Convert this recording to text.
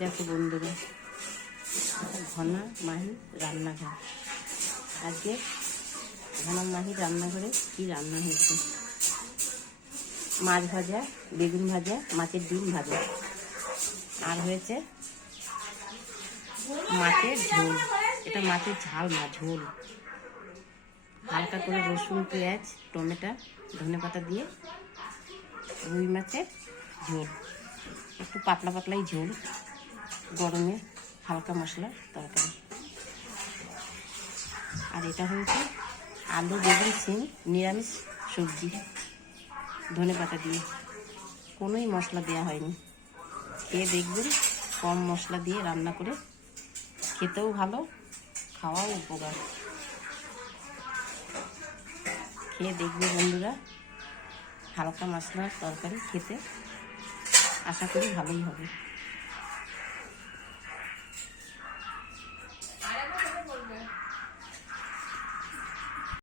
দেখো বন্ধুরা, ঘনা মাহি রান্নাঘর। আজকে ঘনা মাহি রান্নাঘরে কি রান্না হয়েছে? মাছ ভাজা, বেগুন ভাজা, মাছের ডিম ভাজা, আর হয়েছে মাছের ঝোল। এটা মাছের ঝাল না, ঝোল। হালকা করে রসুন, পেঁয়াজ, টমেটো, ধনেপাতা দিয়ে রুই মাছের ঝোল। একটু পাতলা পাতলাই ঝোল, গরমে হালকা মশলা তরকারি। আর এটা হয়েছে আলু, বেগুন, শিম নিরামিষ সবজি, ধনেপাতা দিয়ে। কোনোই মশলা দেওয়া হয়নি। খেয়ে দেখবেন, কম মশলা দিয়ে রান্না করে, খেতেও ভালো, খাওয়াও উপকার। খেয়ে দেখবে বন্ধুরা, হালকা মশলার তরকারি খেতে আশা করি ভালোই হবে।